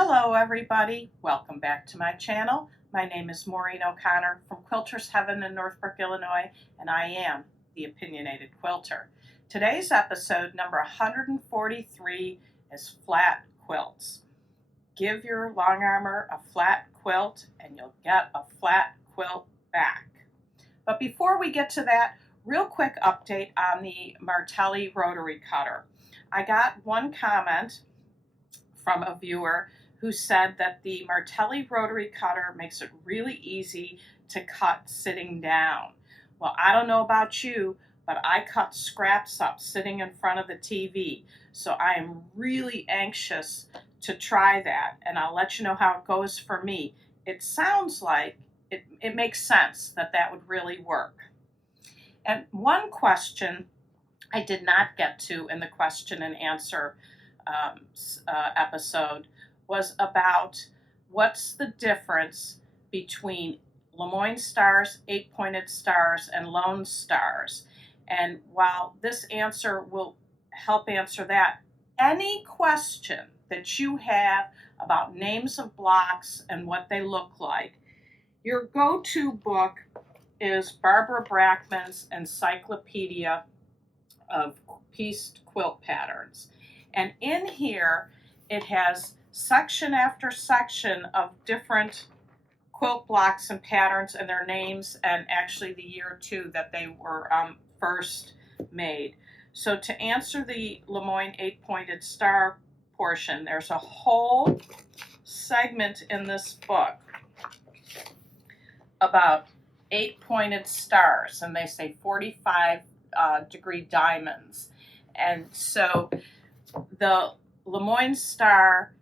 Hello everybody, welcome back to my channel. My name is Maureen O'Connor from Quilters Heaven in Northbrook, Illinois, and I am the Opinionated Quilter. Today's episode, number 143, is flat quilts. Give your long armer a flat quilt and you'll get a flat quilt back. But before we get to that, real quick update on the Martelli rotary cutter. I got one comment from a viewer who said that the Martelli rotary cutter makes it really easy to cut sitting down. Well, I don't know about you, but I cut scraps up sitting in front of the TV. So I am really anxious to try that, and I'll let you know how it goes for me. It sounds like it makes sense that that would really work. And one question I did not get to in the question and answer episode was about what's the difference between Lemoyne stars, 8-pointed stars, and lone stars. And while this answer will help answer that, any question that you have about names of blocks and what they look like, your go-to book is Barbara Brackman's Encyclopedia of Pieced Quilt Patterns. And in here, it has section after section of different quilt blocks and patterns and their names, and actually the year too that they were first made. So to answer the Lemoyne 8-pointed star portion, there's a whole segment in this book about 8-pointed stars, and they say 45 degree diamonds. And so the Lemoyne star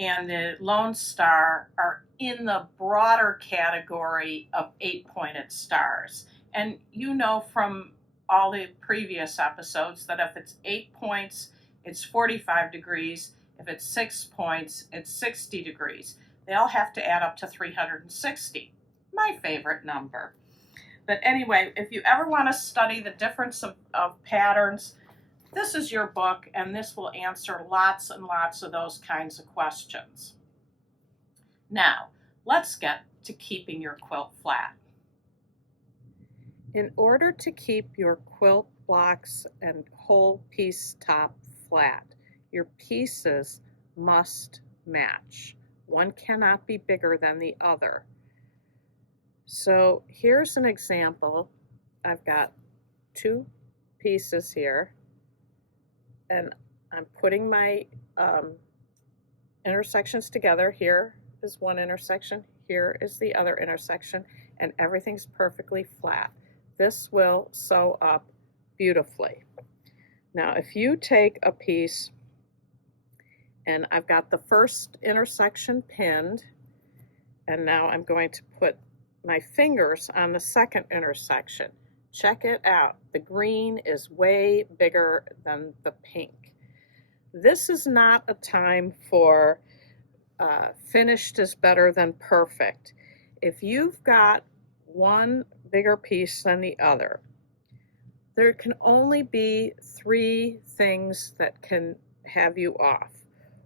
and the lone star are in the broader category of 8-pointed stars. And you know from all the previous episodes that if it's 8 points, it's 45 degrees. If it's 6 points, it's 60 degrees. They all have to add up to 360. My favorite number. But anyway, if you ever want to study the difference of patterns, this is your book, and this will answer lots and lots of those kinds of questions. Now, let's get to keeping your quilt flat. In order to keep your quilt blocks and whole piece top flat, your pieces must match. One cannot be bigger than the other. So here's an example. I've got two pieces here, and I'm putting my intersections together. Here is one intersection, here is the other intersection, and everything's perfectly flat. This will sew up beautifully. Now, if you take a piece, and I've got the first intersection pinned, and now I'm going to put my fingers on the second intersection. Check it out. The green is way bigger than the pink. This is not a time for finished is better than perfect. If you've got one bigger piece than the other, there can only be three things that can have you off.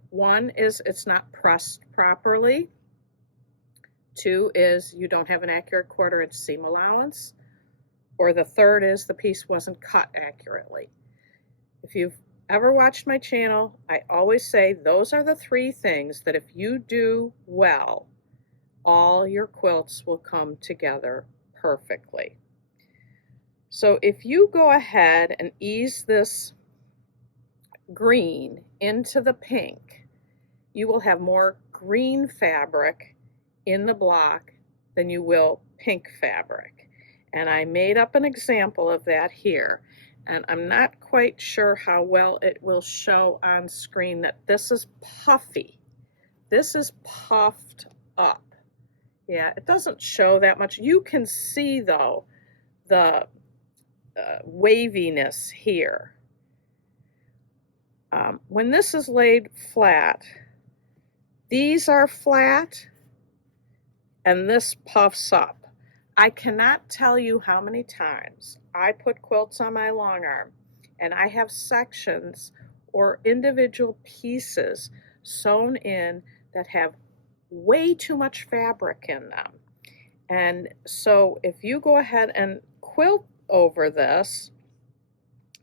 One is it's not pressed properly. Two is you don't have an accurate 1/4 inch seam allowance. Or the third is the piece wasn't cut accurately. If you've ever watched my channel, I always say those are the three things that if you do well, all your quilts will come together perfectly. So if you go ahead and ease this green into the pink, you will have more green fabric in the block than you will pink fabric. And I made up an example of that here. And I'm not quite sure how well it will show on screen that this is puffy. This is puffed up. Yeah, it doesn't show that much. You can see, though, the waviness here. When this is laid flat, these are flat, and this puffs up. I cannot tell you how many times I put quilts on my long arm and I have sections or individual pieces sewn in that have way too much fabric in them. And so if you go ahead and quilt over this,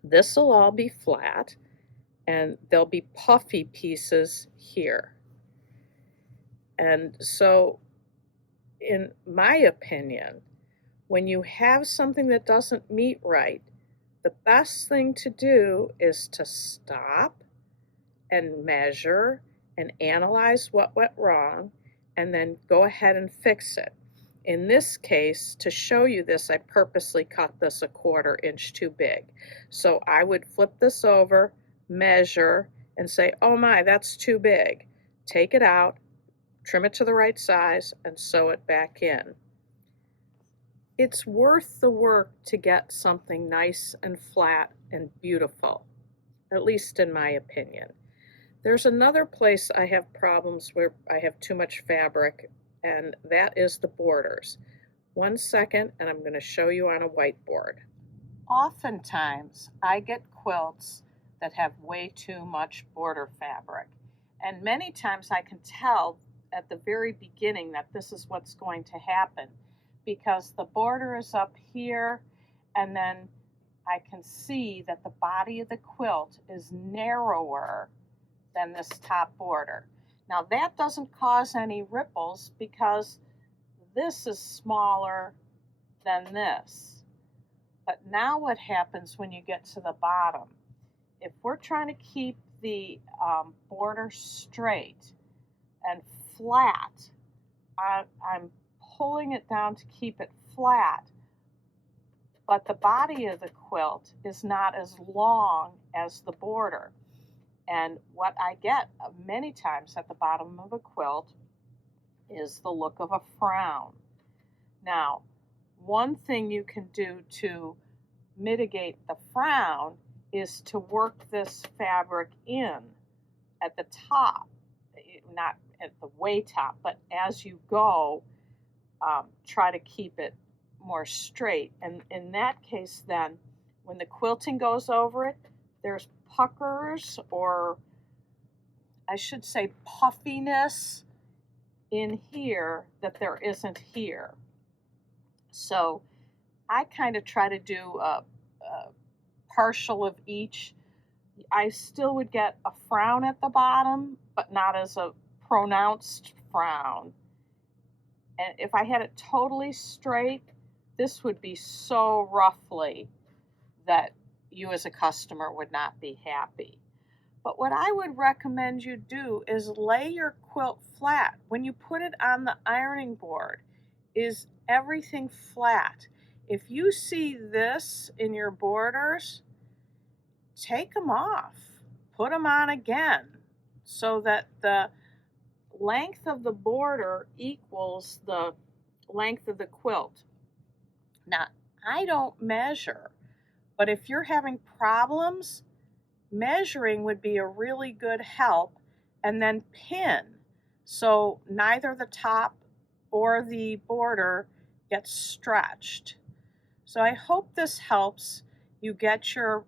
this will all be flat and there'll be puffy pieces here. And so in my opinion, when you have something that doesn't meet right, the best thing to do is to stop and measure and analyze what went wrong and then go ahead and fix it. In this case, to show you this, I purposely cut this 1/4 inch too big. So I would flip this over, measure, and say, oh my, that's too big. Take it out, trim it to the right size, and sew it back in. It's worth the work to get something nice and flat and beautiful, at least in my opinion. There's another place I have problems where I have too much fabric, and that is the borders. 1 second, and I'm going to show you on a whiteboard. Oftentimes, I get quilts that have way too much border fabric, and many times I can tell at the very beginning that this is what's going to happen because the border is up here, and then I can see that the body of the quilt is narrower than this top border. Now that doesn't cause any ripples because this is smaller than this. But now what happens when you get to the bottom? If we're trying to keep the border straight and flat, I'm pulling it down to keep it flat, but the body of the quilt is not as long as the border. And what I get many times at the bottom of a quilt is the look of a frown. Now, one thing you can do to mitigate the frown is to work this fabric in at the top, not at the way top, but as you go, try to keep it more straight. And in that case, then, when the quilting goes over it, there's puckers, or I should say puffiness in here that there isn't here. So I kind of try to do a partial of each. I still would get a frown at the bottom, but not as a pronounced frown. And if I had it totally straight, this would be so roughly that you as a customer would not be happy. But what I would recommend you do is lay your quilt flat. When you put it on the ironing board, is everything flat? If you see this in your borders, take them off, put them on again so that the length of the border equals the length of the quilt. Now, I don't measure, but if you're having problems, measuring would be a really good help, and then pin so neither the top or the border gets stretched. So I hope this helps you get your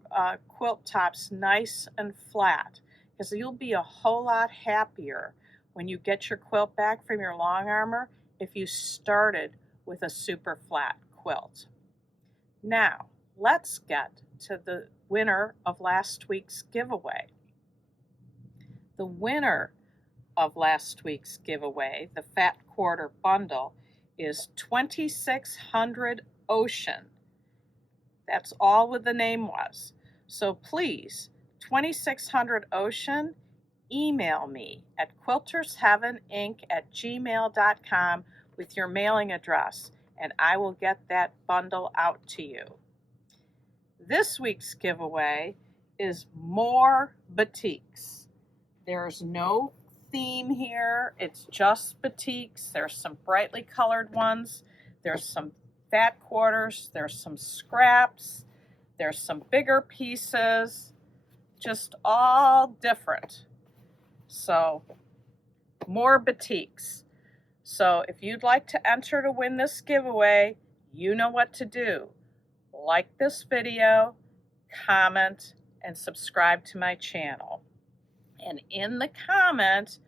quilt tops nice and flat, because you'll be a whole lot happier when you get your quilt back from your long armor if you started with a super flat quilt. Now, let's get to the winner of last week's giveaway. The winner of last week's giveaway, the Fat Quarter Bundle, is 2600 Ocean. That's all what the name was. So please, 2600 Ocean, email me at quiltersheaveninc@gmail.com with your mailing address, and I will get that bundle out to you. This week's giveaway is more batiks. There's no theme here. It's just batiks. There's some brightly colored ones. There's some fat quarters. There's some scraps. There's some bigger pieces. Just all different. So, more batiks. So, if you'd like to enter to win this giveaway, you know what to do. Like this video, comment, and subscribe to my channel. And in the comment,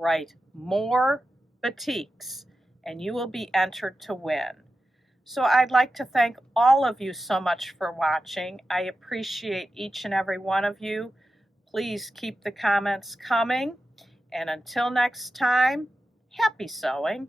write more batiks, and you will be entered to win. So I'd like to thank all of you so much for watching. I appreciate each and every one of you. Please keep the comments coming. And until next time, happy sewing.